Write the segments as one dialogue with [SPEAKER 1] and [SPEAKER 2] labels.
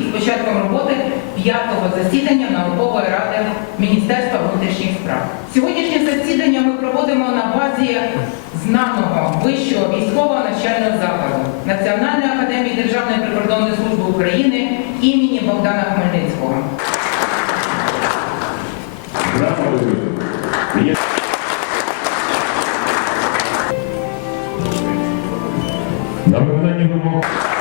[SPEAKER 1] з початком роботи п'ятого засідання наукової ради Міністерства внутрішніх справ. Сьогоднішнє засідання ми проводимо на базі знаного вищого військового навчального закладу Національної академії Державної прикордонної служби України імені Богдана Хмельницького.
[SPEAKER 2] На виконання вимог.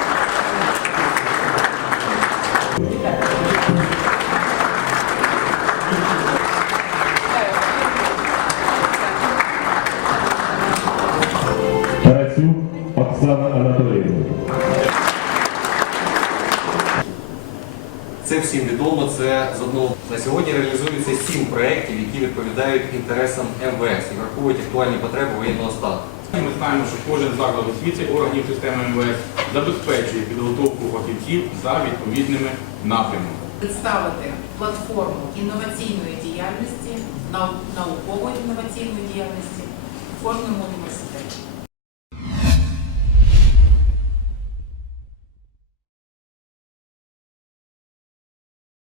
[SPEAKER 2] Тарасюк Оксана Анатоліївна.
[SPEAKER 3] Це всім відомо. Це з одного на сьогодні реалізується сім проєктів, які відповідають інтересам МВС і враховують актуальні потреби воєнного стану.
[SPEAKER 4] Ми знаємо, що кожен заклад освіти органів системи МВС забезпечує підготовку фахівців за відповідними напрямами.
[SPEAKER 1] представити платформу інноваційної діяльності, нау- наукової інноваційної діяльності в кожному університеті.